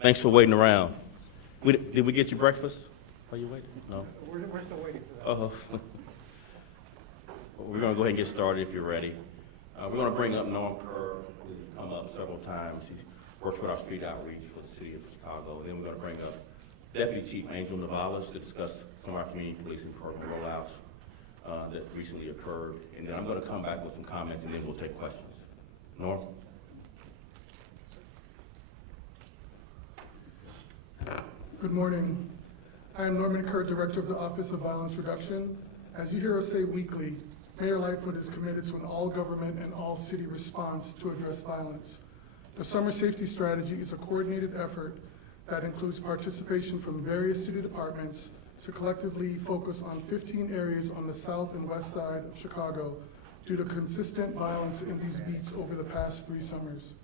Thanks for waiting around. Did we get you breakfast? Are you waiting? No? We're still waiting for that. Oh. We're going to go ahead and get started if you're ready. We're going to bring up Norm Kerr, who's come up several times. He works with our street outreach for the city of Chicago. And then we're going to bring up Deputy Chief Angel Navalas to discuss some of our community policing program rollouts that recently occurred. And then I'm going to come back with some comments, and then we'll take questions. Norm? Good morning. I am Norman Kerr, Director of the Office of Violence Reduction. As you hear us say weekly, Mayor Lightfoot is committed to an all-government and all-city response to address violence. The Summer Safety Strategy is a coordinated effort that includes participation from various city departments to collectively focus on 15 areas on the south and west side of Chicago due to consistent violence in these beats over the past 3 summers.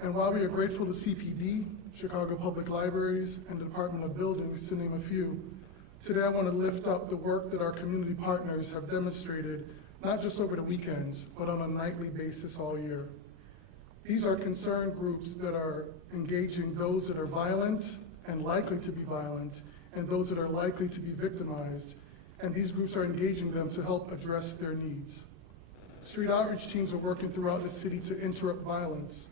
And while we are grateful to CPD, Chicago Public Libraries, and the Department of Buildings, to name a few, today I want to lift up the work that our community partners have demonstrated, not just over the weekends, but on a nightly basis all year. These are concerned groups that are engaging those that are violent and likely to be violent, and those that are likely to be victimized, and these groups are engaging them to help address their needs. Street outreach teams are working throughout the city to interrupt violence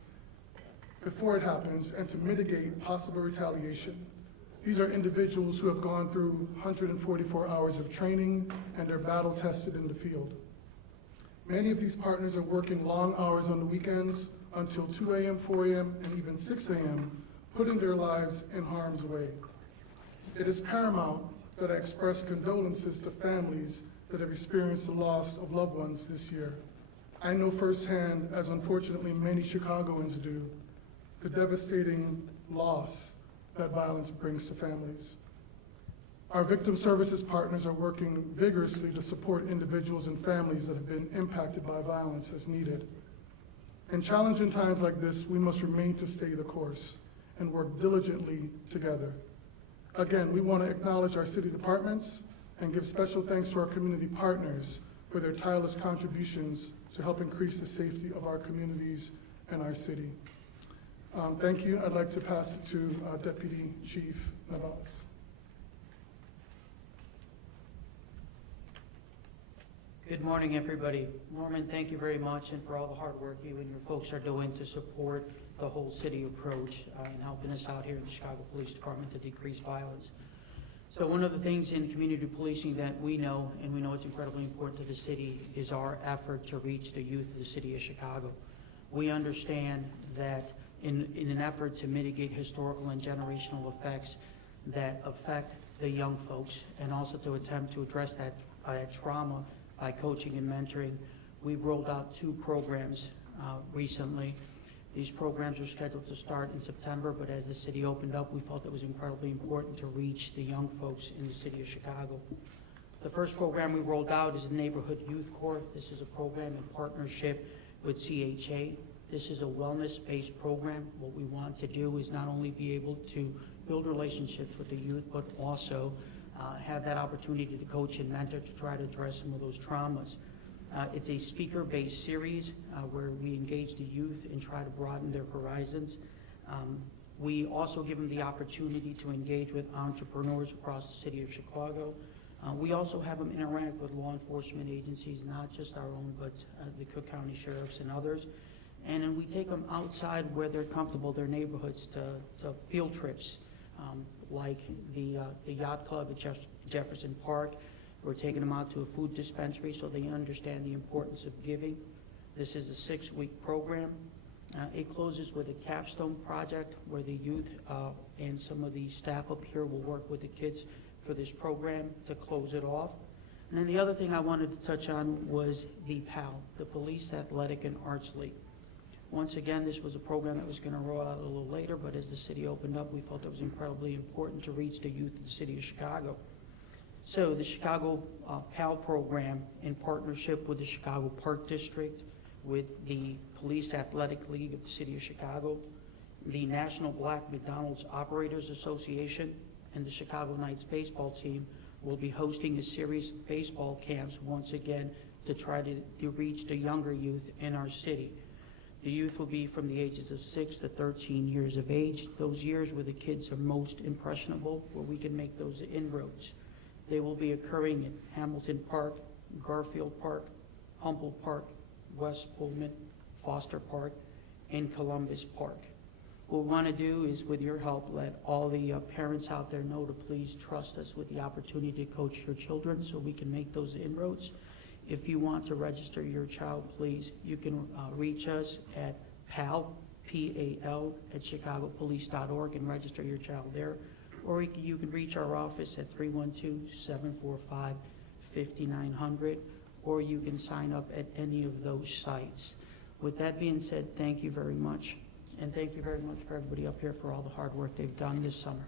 before it happens and to mitigate possible retaliation. These are individuals who have gone through 144 hours of training and are battle tested in the field. Many of these partners are working long hours on the weekends until 2 a.m., 4 a.m., and even 6 a.m., putting their lives in harm's way. It is paramount that I express condolences to families that have experienced the loss of loved ones this year. I know firsthand, as unfortunately many Chicagoans do, the devastating loss that violence brings to families. Our victim services partners are working vigorously to support individuals and families that have been impacted by violence as needed. In challenging times like this, we must remain to stay the course and work diligently together. Again, we want to acknowledge our city departments and give special thanks to our community partners for their tireless contributions to help increase the safety of our communities and our city. Thank you. I'd like to pass it to Deputy Chief Navalas. Good morning, everybody. Norman, thank you very much, and for all the hard work you and your folks are doing to support the whole city approach in helping us out here in the Chicago Police Department to decrease violence. So one of the things in community policing that we know, and we know it's incredibly important to the city, is our effort to reach the youth of the city of Chicago. We understand that in an effort to mitigate historical and generational effects that affect the young folks, and also to attempt to address that trauma by coaching and mentoring, we've rolled out 2 programs recently. These programs are scheduled to start in September, but as the city opened up, we felt it was incredibly important to reach the young folks in the city of Chicago. The first program we rolled out is the Neighborhood Youth Corps. This is a program in partnership with CHA. This is a wellness-based program. What we want to do is not only be able to build relationships with the youth, but also have that opportunity to coach and mentor to try to address some of those traumas. It's a speaker-based series where we engage the youth and try to broaden their horizons. We also give them the opportunity to engage with entrepreneurs across the city of Chicago. We also have them interact with law enforcement agencies, not just our own, but the Cook County Sheriffs and others. And then we take them outside where they're comfortable, their neighborhoods, to field trips, like the yacht club at Jefferson Park. We're taking them out to a food dispensary so they understand the importance of giving. This is a 6-week program. It closes with a capstone project where the youth and some of the staff up here will work with the kids for this program to close it off. And then the other thing I wanted to touch on was the PAL, the Police Athletic and Arts League. Once again, this was a program that was going to roll out a little later, but as the city opened up, we felt it was incredibly important to reach the youth of the city of Chicago. So the Chicago PAL program, in partnership with the Chicago Park District, with the Police Athletic League of the city of Chicago, the National Black McDonald's Operators Association, and the Chicago Knights baseball team will be hosting a series of baseball camps once again to try to reach the younger youth in our city. The youth will be from the ages of 6 to 13 years of age, those years where the kids are most impressionable, where we can make those inroads. They will be occurring in Hamilton Park, Garfield Park, Humboldt Park, West Pullman, Foster Park, and Columbus Park. What we want to do is, with your help, let all the parents out there know to please trust us with the opportunity to coach your children so we can make those inroads. If you want to register your child, please, you can reach us at PAL, P-A-L, at chicagopolice.org and register your child there. Or you can reach our office at 312-745-5900, or you can sign up at any of those sites. With that being said, thank you very much. And thank you very much for everybody up here for all the hard work they've done this summer.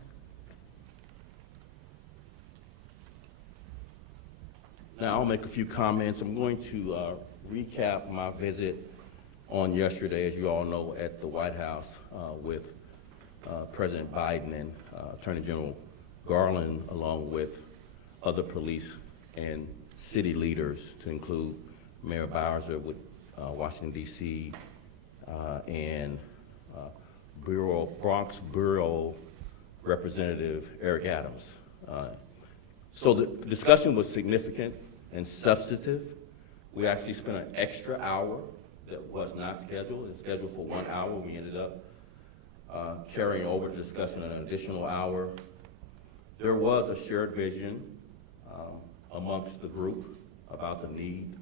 Now, I'll make a few comments. I'm going to recap my visit on yesterday, as you all know, at the White House with President Biden and Attorney General Garland, along with other police and city leaders, to include Mayor Bowser with Washington, D.C., and Bronx Bureau Representative Eric Adams. So the discussion was significant and substantive. We actually spent an extra hour that was not scheduled. It's scheduled for 1 hour. We ended up carrying over the discussion an additional hour. There was a shared vision amongst the group about the need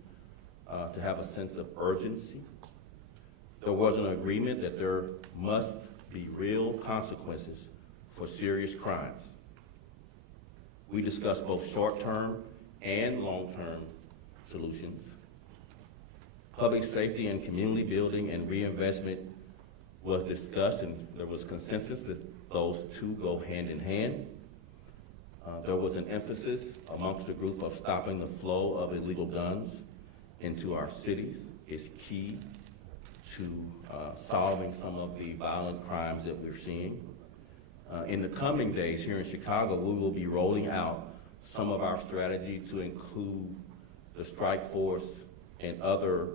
to have a sense of urgency. There was an agreement that there must be real consequences for serious crimes. We discussed both short-term and long-term solutions. Public safety and community building and reinvestment was discussed, and there was consensus that those two go hand in hand. There was an emphasis amongst the group of stopping the flow of illegal guns into our cities. It's key to solving some of the violent crimes that we're seeing. In the coming days here in Chicago, we will be rolling out some of our strategy to include the strike force and other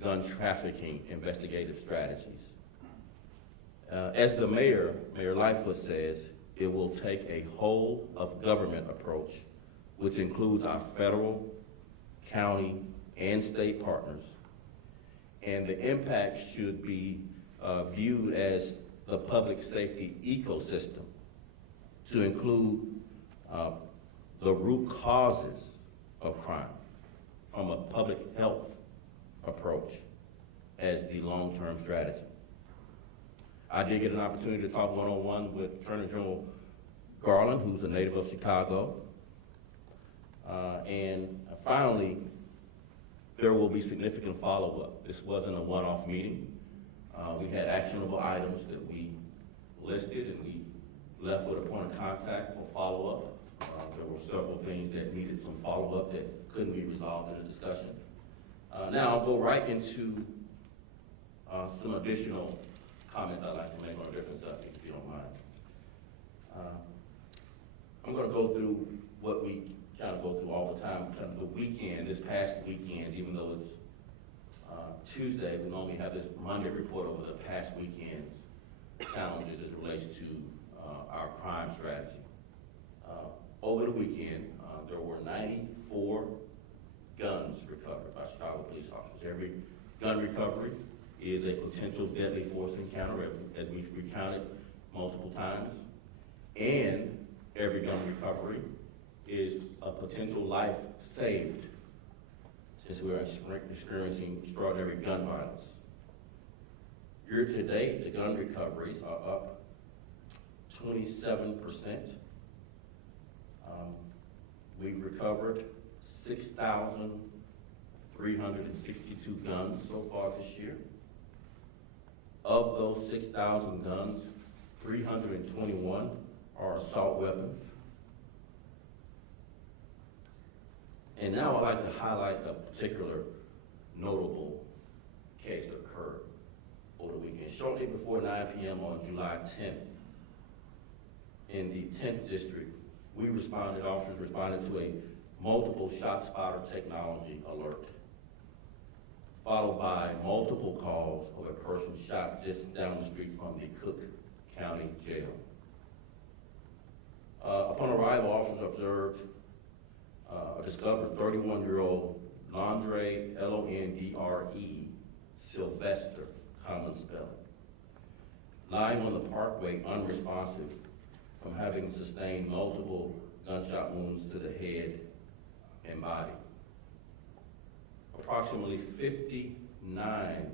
gun trafficking investigative strategies. As the mayor, Mayor Lightfoot, says, it will take a whole of government approach, which includes our federal, county, and state partners. And the impact should be viewed as the public safety ecosystem, to include the root causes of crime from a public health approach as the long-term strategy. I did get an opportunity to talk one-on-one with Attorney General Garland, who's a native of Chicago. And finally, there will be significant follow-up. This wasn't a one-off meeting. We had actionable items that we listed, and we left with a point of contact for follow-up. There were several things that needed some follow-up that couldn't be resolved in a discussion. Now I'll go right into some additional comments I'd like to make on a different subject, if you don't mind. I'm going to go through what we kind of go through all the time. Kind of the weekend, this past weekend, even though it's Tuesday, we normally have this Monday report over the past weekend's challenges as it relates to our crime strategy. Over the weekend, there were 94 guns recovered by Chicago police officers. Every gun recovery is a potential deadly force encounter, as we've recounted multiple times. And every gun recovery is a potential life saved, since we are experiencing extraordinary gun violence. Year to date, the gun recoveries are up 27%. We've recovered 6,362 guns so far this year. Of those 6,000 guns, 321 are assault weapons. And now I'd like to highlight a particular notable case that occurred over the weekend. Shortly before 9 p.m. on July 10th, in the 10th District, officers responded to a multiple shot spotter technology alert. followed by multiple calls of a person shot just down the street from the Cook County Jail. Upon arrival, officers discovered 31-year-old Londre, Londre, Sylvester, common spelling, lying on the parkway unresponsive from having sustained multiple gunshot wounds to the head and body. Approximately 59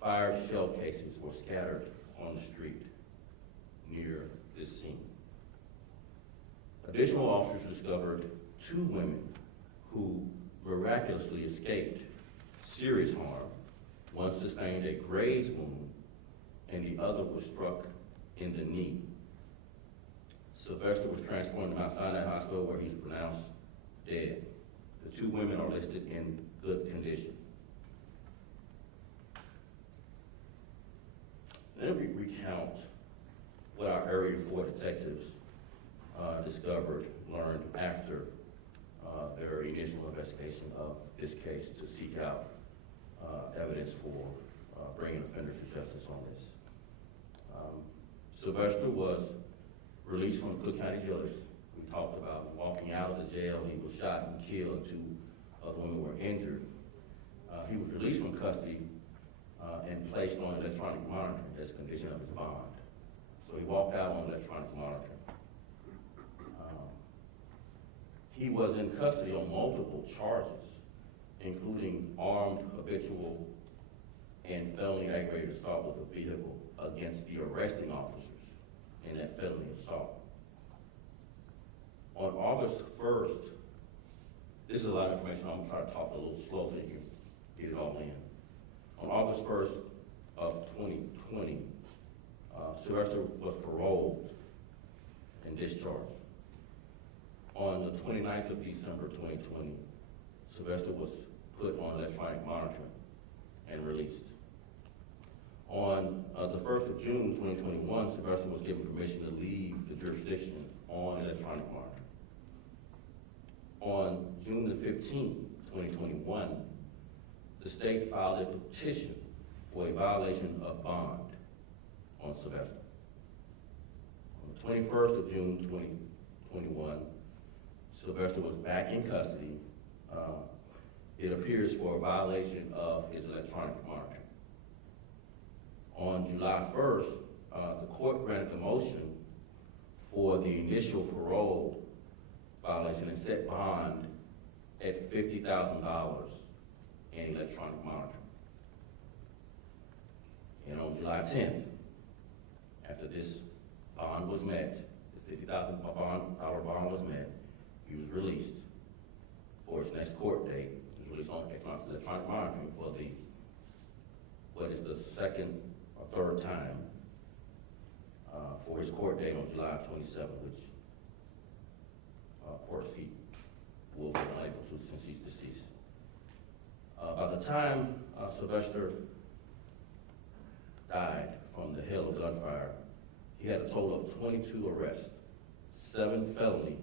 fire shell cases were scattered on the street near this scene. Additional officers discovered 2 women who miraculously escaped serious harm. One sustained a graze wound and the other was struck in the knee. Sylvester was transported to Mount Sinai Hospital where he's pronounced dead. The 2 women are listed in good condition. Let me recount what our Area 4 detectives learned after their initial investigation of this case to seek out evidence for bringing offenders to justice on this. Sylvester was released from Cook County Jail. We talked about walking out of the jail. He was shot and killed, and 2 other women were injured. He was released from custody and placed on electronic monitoring as a condition of his bond. So he walked out on electronic monitoring. He was in custody on multiple charges, including armed, habitual, and felony aggravated assault with a vehicle against the arresting officers in that felony assault. On August 1st, this is a lot of information, I'm gonna try to talk a little slow so you can get it all in. On August 1st of 2020, Sylvester was paroled and discharged. On the 29th of December 2020, Sylvester was put on electronic monitoring and released. On the 1st of June 2021, Sylvester was given permission to leave the jurisdiction on electronic monitoring. On June the 15th, 2021, the state filed a petition for a violation of bond on Sylvester. On the 21st of June 2021, Sylvester was back in custody. It appears for a violation of his electronic monitoring. On July 1st, the court granted the motion for the initial parole violation and set bond at $50,000 in electronic monitoring. And on July 10th, after this bond was met, the $50,000 bond was met, he was released for his next court date. He was released on electronic monitoring for what is the second or third time for his court date on July 27th, which of course he will be unable to since he's deceased. By the time Sylvester died from the hail of gunfire, he had a total of 22 arrests, 7 felony,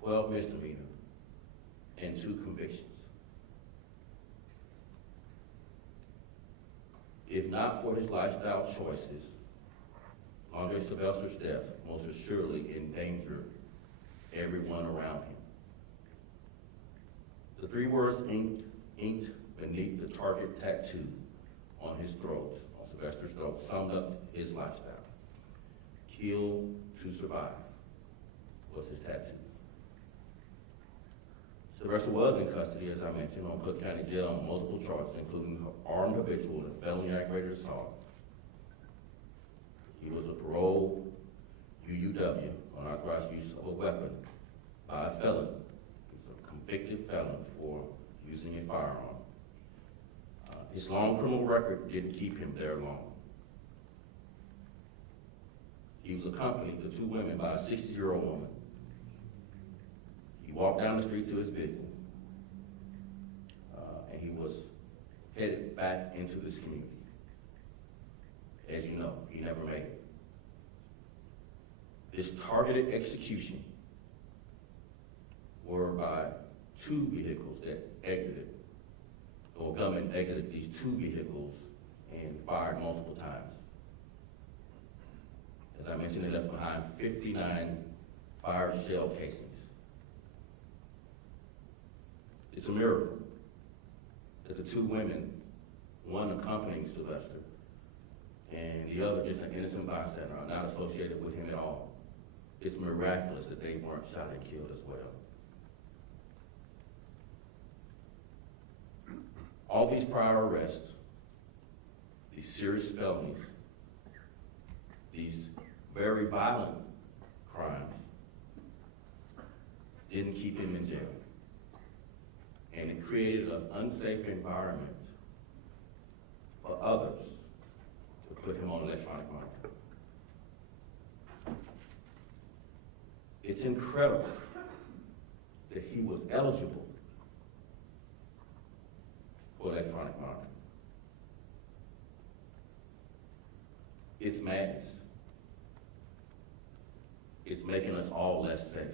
12 misdemeanor, and 2 convictions. If not for his lifestyle choices, Andre Sylvester's death most assuredly endangered everyone around him. The 3 words inked beneath the target tattoo on his throat, on Sylvester's throat, summed up his lifestyle. Kill to survive was his tattoo. Sylvester was in custody, as I mentioned, on Cook County Jail on multiple charges, including armed habitual and felony aggravated assault. He was a parole UUW, unauthorized use of a weapon by a felon. He was a convicted felon for using a firearm. His long criminal record didn't keep him there long. He was accompanied, the 2 women, by a 60-year-old woman. He walked down the street to his vehicle, and he was headed back into this community. As you know, he never made it. This targeted execution were by 2 vehicles that exited or gunman exited these two vehicles and fired multiple times. As I mentioned, they left behind 59 fired shell casings. It's a miracle that the two women, one accompanying Sylvester, and the other just an innocent bystander, are not associated with him at all. It's miraculous that they weren't shot and killed as well. All these prior arrests, these serious felonies, these very violent crimes, didn't keep him in jail. And it created an unsafe environment for others to put him on electronic monitoring. It's incredible that he was eligible for electronic monitoring. It's madness. It's making us all less safe.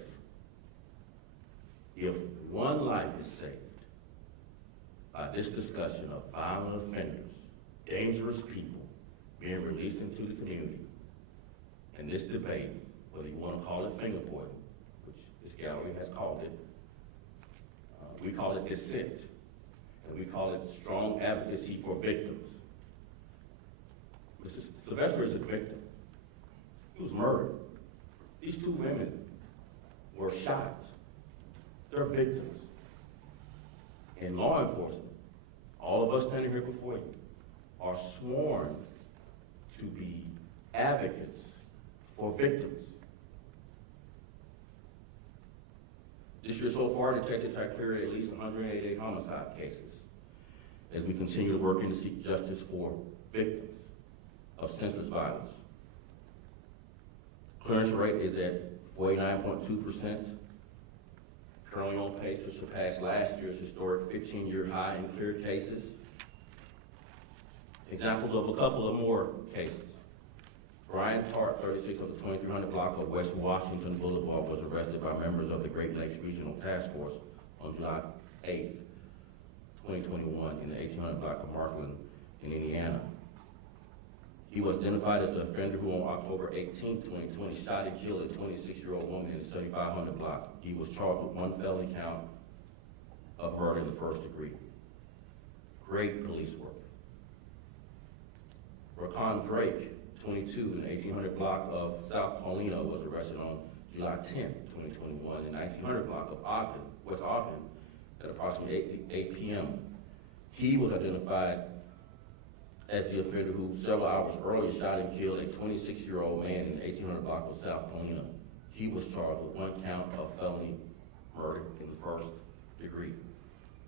If one life is saved by this discussion of violent offenders, dangerous people being released into the community, and this debate, whether you want to call it finger pointing, which this gallery has called it, we call it dissent, and we call it strong advocacy for victims. Mr. Sylvester is a victim. He was murdered. These two women were shot. They're victims. And law enforcement, all of us standing here before you, are sworn to be advocates for victims. This year so far, detectives have cleared at least 188 homicide cases as we continue working to seek justice for victims of senseless violence. Clearance rate is at 49.2%, currently on pace to surpass last year's historic 15-year high in cleared cases. Examples of a couple of more cases. Brian Tart, 36 of the 2300 block of West Washington Boulevard, was arrested by members of the Great Lakes Regional Task Force on July 8th, 2021 in the 1800 block of Markland in Indiana. He was identified as the offender who on October 18, 2020 shot and killed a 26-year-old woman in the 7500 block. He was charged with one felony count of murder in the first degree. Great police work. Raquan Drake, 22 in the 1800 block of South Paulina, was arrested on July 10, 2021 in the 1900 block of Ogden, West Ogden, at approximately 8 p.m. He was identified as the offender who several hours earlier shot and killed a 26-year-old man in the 1800 block of South Paulina. He was charged with one count of felony murder in the first degree.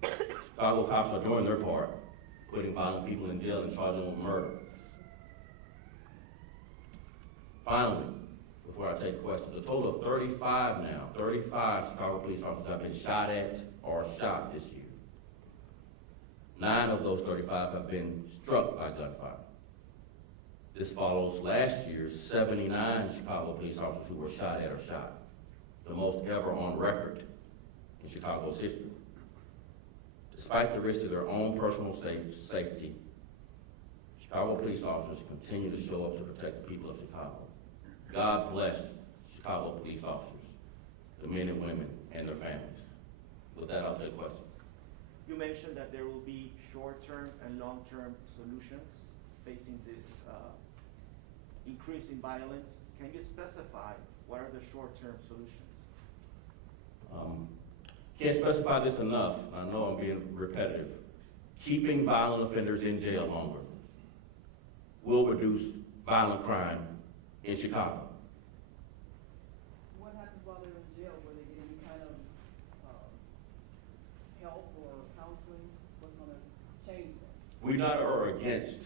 Chicago cops are doing their part, putting violent people in jail and charging them with murder. Finally, before I take questions, a total of 35 Chicago police officers have been shot at or shot this year. 9 of those 35 have been struck by gunfire. This follows last year's 79 Chicago police officers who were shot at or shot, the most ever on record in Chicago's history. Despite the risk to their own personal safety, Chicago police officers continue to show up to protect the people of Chicago. God bless Chicago police officers, the men and women, and their families. With that, I'll take questions. You mentioned that there will be short-term and long-term solutions facing this increase in violence. Can you specify what are the short-term solutions? Can't specify this enough. I know I'm being repetitive. Keeping violent offenders in jail longer will reduce violent crime in Chicago. What happens while they're in jail? Will they get any kind of help or counseling? What's going to change that? We not are against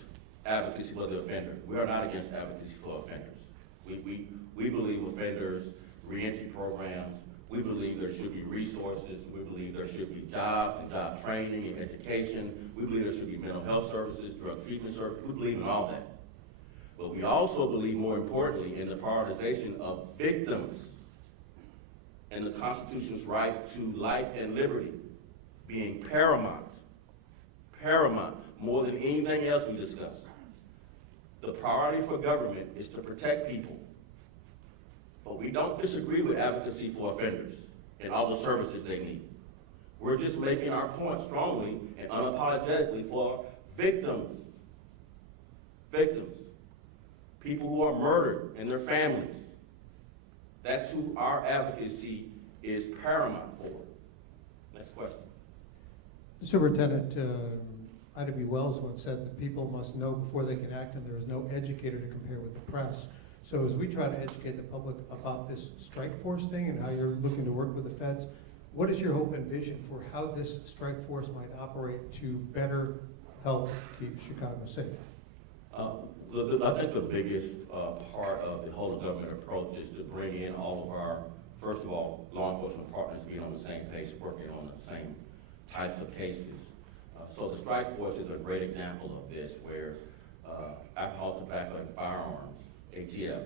advocacy for the offender. We are not against advocacy for offenders. We believe offenders, reentry programs, we believe there should be resources, we believe there should be jobs and job training and education, we believe there should be mental health services, drug treatment services, we believe in all that. But we also believe, more importantly, in the prioritization of victims and the Constitution's right to life and liberty being paramount paramount, more than anything else we discuss. The priority for government is to protect people. But we don't disagree with advocacy for offenders and all the services they need. We're just making our point strongly and unapologetically for victims. Victims. People who are murdered and their families. That's who our advocacy is paramount for. Next question. Superintendent, Ida B. Wells once said that people must know before they can act, and there is no educator to compare with the press. So as we try to educate the public about this strike force thing and how you're looking to work with the feds, what is your hope and vision for how this strike force might operate to better help keep Chicago safe? I think the biggest part of the whole of government approach is to bring in all of our, first of all, law enforcement partners being on the same page, working on the same types of cases. So the strike force is a great example of this, where alcohol, tobacco, and firearms, ATF,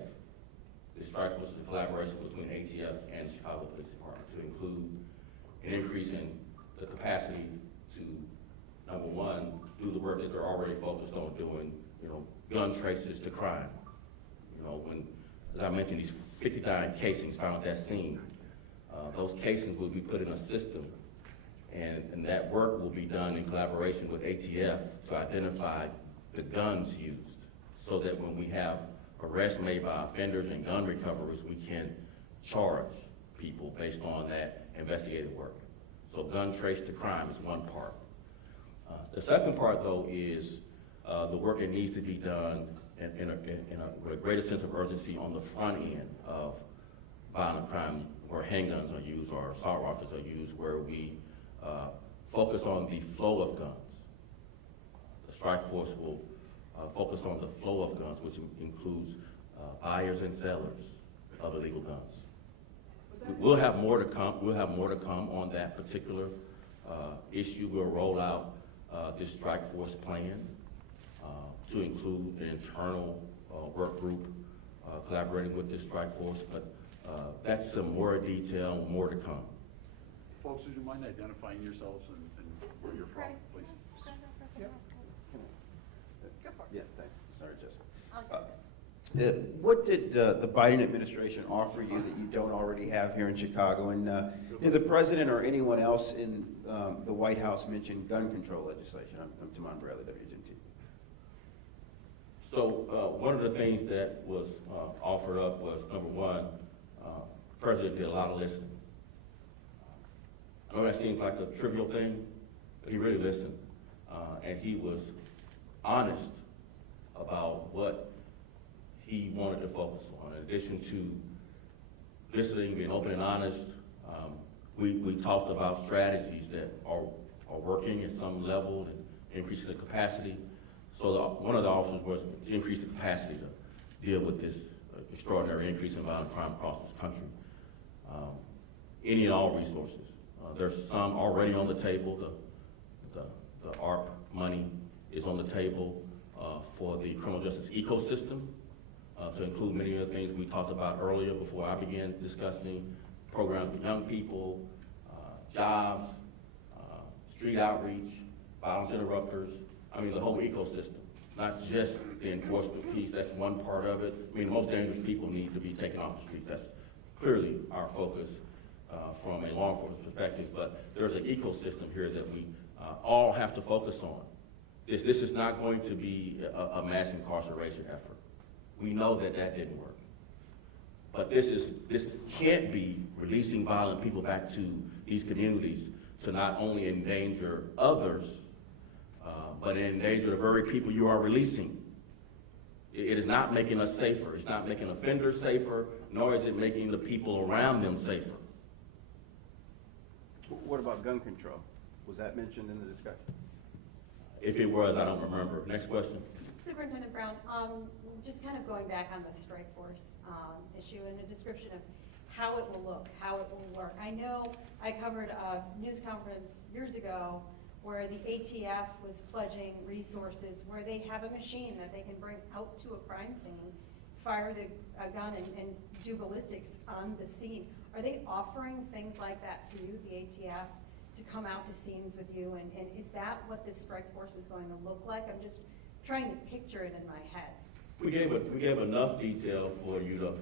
the strike force is a collaboration between ATF and the Chicago Police Department to include an increase in the capacity to, number one, do the work that they're already focused on doing, gun traces to crime. When, as I mentioned, these 59 casings found at that scene, those casings will be put in a system, and that work will be done in collaboration with ATF to identify the guns used, so that when we have arrests made by offenders and gun recoveries, we can charge people based on that investigative work. So gun trace to crime is one part. The second part, though, is the work that needs to be done with a greater sense of urgency on the front end of violent crime, where handguns are used or assault rifles are used, where we focus on the flow of guns. The strike force will focus on the flow of guns, which includes buyers and sellers of illegal guns. We'll have more to come. We'll have more to come on that particular issue. We'll roll out this strike force plan to include an internal work group collaborating with this strike force, but that's some more detail, more to come. Folks, would you mind identifying yourselves and where you're from, please? Yeah, thanks. Sorry, Jessica. What did the Biden administration offer you that you don't already have here in Chicago? And did the president or anyone else in the White House mention gun control legislation? I'm Taman Bradley, WGNT. So one of the things that was offered up was, number one, the president did a lot of listening. I know that seems like a trivial thing, but he really listened. And he was honest about what he wanted to focus on. In addition to listening, being open and honest, we talked about strategies that are working at some level and increasing the capacity. So one of the officers was to increase the capacity to deal with this extraordinary increase in violent crime across this country. Any and all resources. There's some already on the table. The ARP money is on the table for the criminal justice ecosystem, to include many of the things we talked about earlier before I began discussing programs with young people, jobs, street outreach, violence interrupters. I mean, the whole ecosystem, not just the enforcement piece. That's one part of it. I mean, the most dangerous people need to be taken off the streets. That's clearly our focus from a law enforcement perspective, but there's an ecosystem here that we all have to focus on. This is not going to be a mass incarceration effort. We know that didn't work. But this can't be releasing violent people back to these communities to not only endanger others, but endanger the very people you are releasing. It is not making us safer. It's not making offenders safer, nor is it making the people around them safer. What about gun control? Was that mentioned in the discussion? If it was, I don't remember. Next question. Superintendent Brown, just kind of going back on the strike force issue and a description of how it will look, how it will work. I know I covered a news conference years ago where the ATF was pledging resources where they have a machine that they can bring out to a crime scene, fire a gun and do ballistics on the scene. Are they offering things like that to you, the ATF, to come out to scenes with you, and is that what this strike force is going to look like? I'm just trying to picture it in my head. We gave enough detail for you to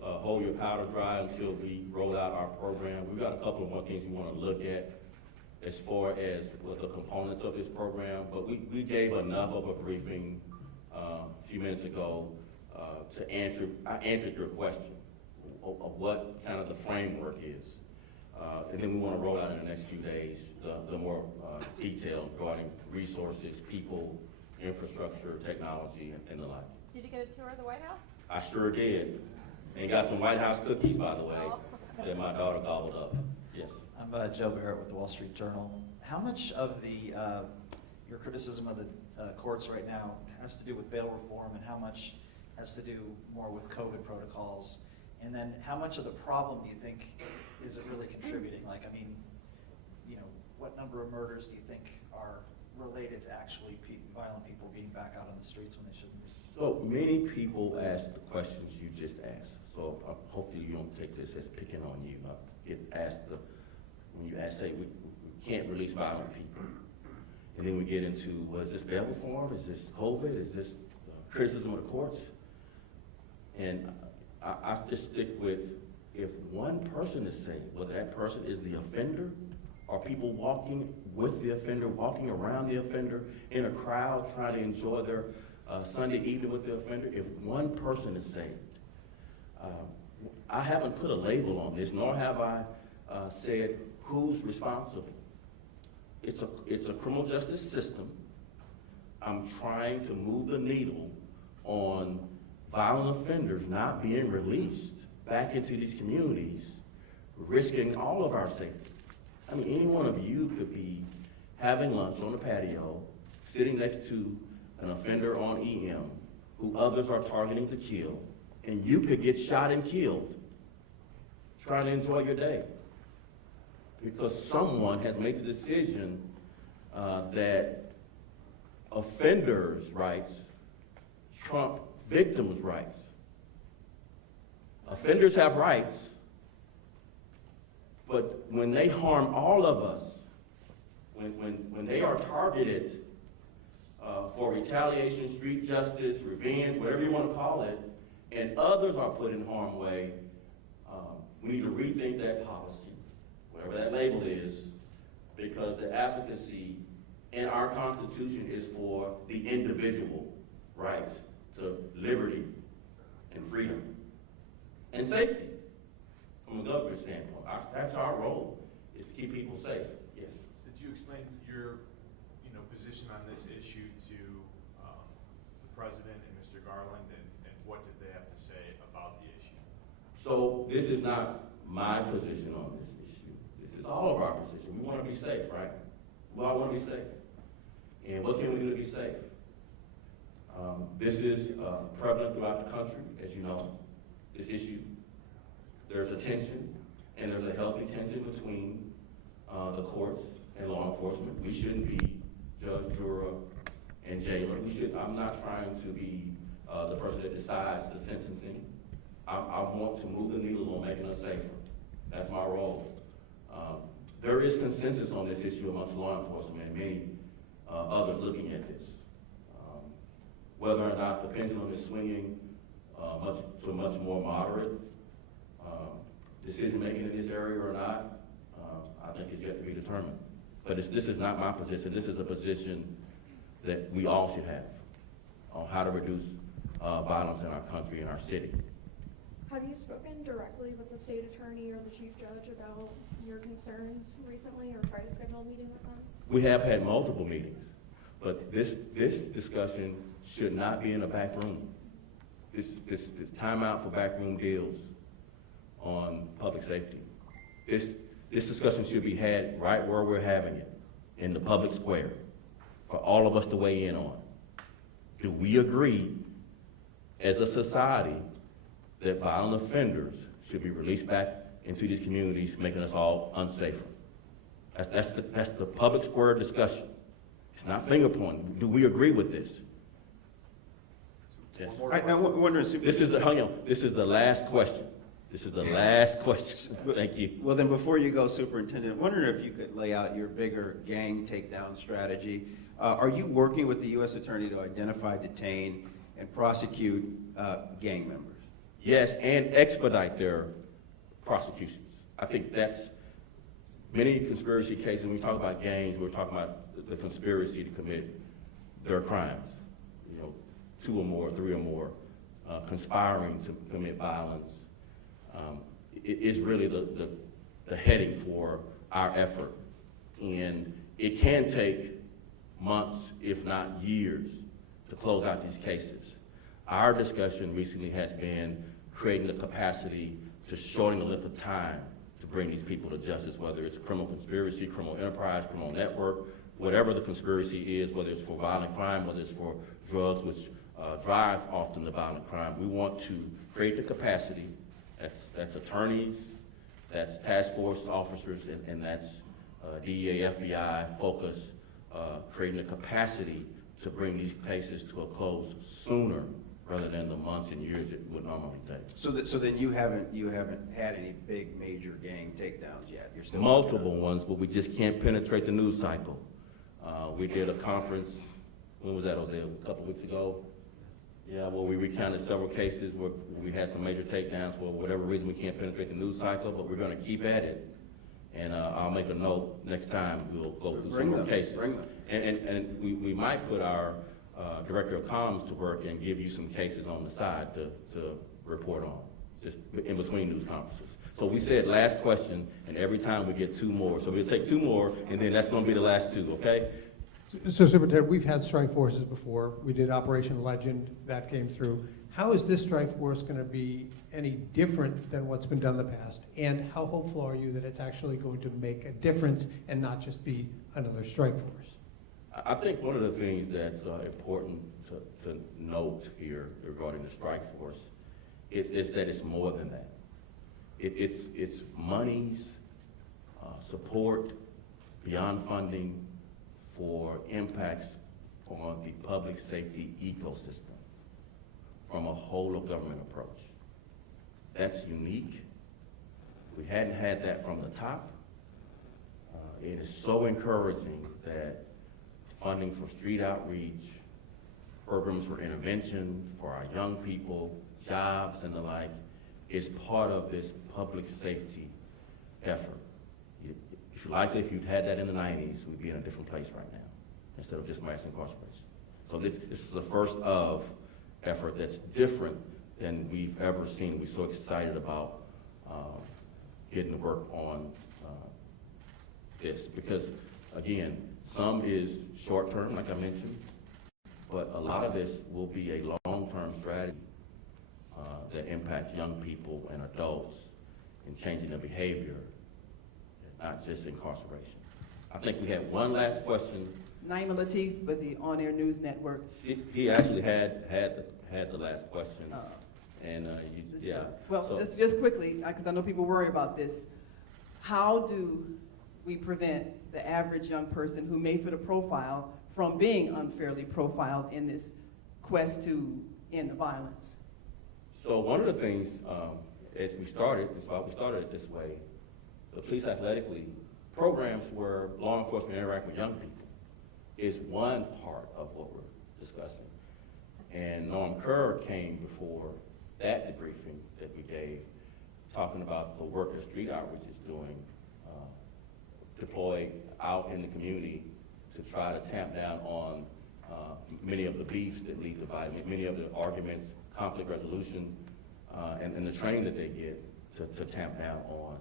hold your powder dry until we roll out our program. We've got a couple of more things we want to look at as far as what the components of this program, but we gave enough of a briefing a few minutes ago to answer. I answered your question of what kind of the framework is. And then we want to roll out in the next few days the more detail regarding resources, people, infrastructure, technology, and the like. Did you get a tour of the White House? I sure did. And got some White House cookies, by the way, Oh. that my daughter gobbled up. Yes. I'm Joe Barrett with the Wall Street Journal. How much of your criticism of the courts right now has to do with bail reform, and how much has to do more with COVID protocols? And then how much of the problem do you think is it really contributing? Like, I mean, what number of murders do you think are related to actually violent people being back out on the streets when they shouldn't be? So many people ask the questions you just asked. So hopefully you don't take this as picking on you. Get asked when you say we can't release violent people. And then we get into, is this bail reform? Is this COVID? Is this criticism of the courts? And I just stick with, if one person is safe, whether that person is the offender or people walking with the offender, walking around the offender in a crowd trying to enjoy their Sunday evening with the offender, if one person is saved, I haven't put a label on this, nor have I said who's responsible. It's a criminal justice system. I'm trying to move the needle on violent offenders not being released back into these communities, risking all of our safety. I mean, any one of you could be having lunch on the patio, sitting next to an offender on EM, who others are targeting to kill, and you could get shot and killed trying to enjoy your day. Because someone has made the decision that offenders' rights trump victims' rights. Offenders have rights, but when they harm all of us, when they are targeted for retaliation, street justice, revenge, whatever you want to call it, and others are put in harm's way, we need to rethink that policy, whatever that label is, because the advocacy in our Constitution is for the individual rights to liberty and freedom and safety from a government standpoint. That's our role, is to keep people safe. Yes. Did you explain your position on this issue to the president and Mr. Garland, and what did they have to say about the issue? So this is not my position on this issue. This is all of our position. We want to be safe, right? We all want to be safe. And what can we do to be safe? This is prevalent throughout the country, as you know, this issue. There's a tension, and there's a healthy tension between the courts and law enforcement. We shouldn't be judge, juror, and jailer. I'm not trying to be the person that decides the sentencing. I want to move the needle on making us safer. That's my role. There is consensus on this issue amongst law enforcement and many others looking at this. Whether or not the pendulum is swinging to a much more moderate decision-making in this area or not, I think is yet to be determined. But this is not my position. This is a position that we all should have on how to reduce violence in our country and our city. Have you spoken directly with the state attorney or the chief judge about your concerns recently, or tried to schedule a meeting with them? We have had multiple meetings, but this discussion should not be in a back room. This time out for backroom deals on public safety. This discussion should be had right where we're having it, in the public square, for all of us to weigh in on. Do we agree as a society that violent offenders should be released back into these communities, making us all unsafer? That's the public square discussion. It's not finger pointing. Do we agree with this? Yes. I wonder, This is the last question. This is the last question. Thank you. Well, then, before you go, Superintendent, I'm wondering if you could lay out your bigger gang takedown strategy. Are you working with the U.S. Attorney to identify, detain, and prosecute gang members? Yes, and expedite their prosecutions. I think that's many conspiracy cases. When we talk about gangs, we're talking about the conspiracy to commit their crimes. You know, 2 or more, 3 or more, conspiring to commit violence. It is really the heading for our effort. And it can take months, if not years, to close out these cases. Our discussion recently has been creating the capacity to shorten the length of time to bring these people to justice, whether it's a criminal conspiracy, criminal enterprise, criminal network, whatever the conspiracy is, whether it's for violent crime, whether it's for drugs, which drive often the violent crime. We want to create the capacity. That's attorneys, that's task force officers, and that's DEA, FBI, focus, creating the capacity to bring these cases to a close sooner rather than the months and years it would normally take. So then you haven't had any big major gang takedowns yet? You're still Multiple ones, but we just can't penetrate the news cycle. We did a conference, when was that, Jose, a couple weeks ago? Yeah, well, we recounted several cases where we had some major takedowns. For whatever reason, we can't penetrate the news cycle, but we're gonna keep at it. And I'll make a note next time, we'll go through some more cases. Bring them. And we might put our director of comms to work and give you some cases on the side to report on, just in between news conferences. So we said last question, and every time we get 2 more. So we'll take 2 more, and then that's gonna be the last 2, okay? So Superintendent, we've had strike forces before. We did Operation Legend, that came through. How is this strike force going to be any different than what's been done in the past? And how hopeful are you that it's actually going to make a difference and not just be another strike force? I think one of the things that's important to note here regarding the strike force is that it's more than that. It's monies, support, beyond funding, for impacts on the public safety ecosystem from a whole of government approach. That's unique. We hadn't had that from the top. It is so encouraging that funding for street outreach, programs for intervention for our young people, jobs and the like, is part of this public safety effort. If you'd had that in the 90s, we'd be in a different place right now, instead of just mass incarceration. So this is the first of effort that's different than we've ever seen. We're so excited about getting to work on this because, again, some is short-term, like I mentioned, but a lot of this will be a long-term strategy that impacts young people and adults in changing their behavior, not just incarceration. I think we have one last question. Naima Latif with the On Air News Network. He actually had the last question, and yeah. Well, So- just quickly, because I know people worry about this. How do we prevent the average young person who may fit a profile from being unfairly profiled in this quest to end the violence? So one of the things, as we started, is why we started it this way, the Police Athletically programs where law enforcement interact with young people is one part of what we're discussing. And Norm Kerr came before that debriefing that we gave, talking about the work that Street Outreach is doing, deployed out in the community to try to tamp down on many of the beefs that lead to violence, many of the arguments, conflict resolution, and the training that they get to tamp down on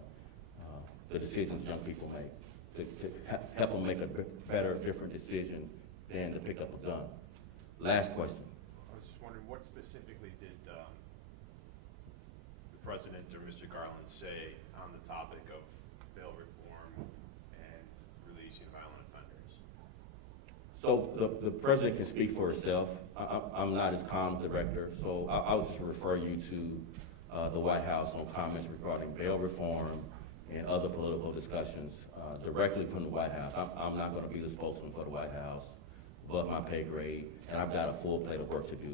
the decisions young people make, to help them make a better, different decision than to pick up a gun. Last question. I was just wondering, what specifically did the President or Mr. Garland say on the topic of bail reform and releasing violent offenders? So the President can speak for herself. I'm not his comms director, so I'll just refer you to the White House on comments regarding bail reform and other political discussions directly from the White House. I'm not going to be the spokesman for the White House, but my pay grade, and I've got a full plate of work to do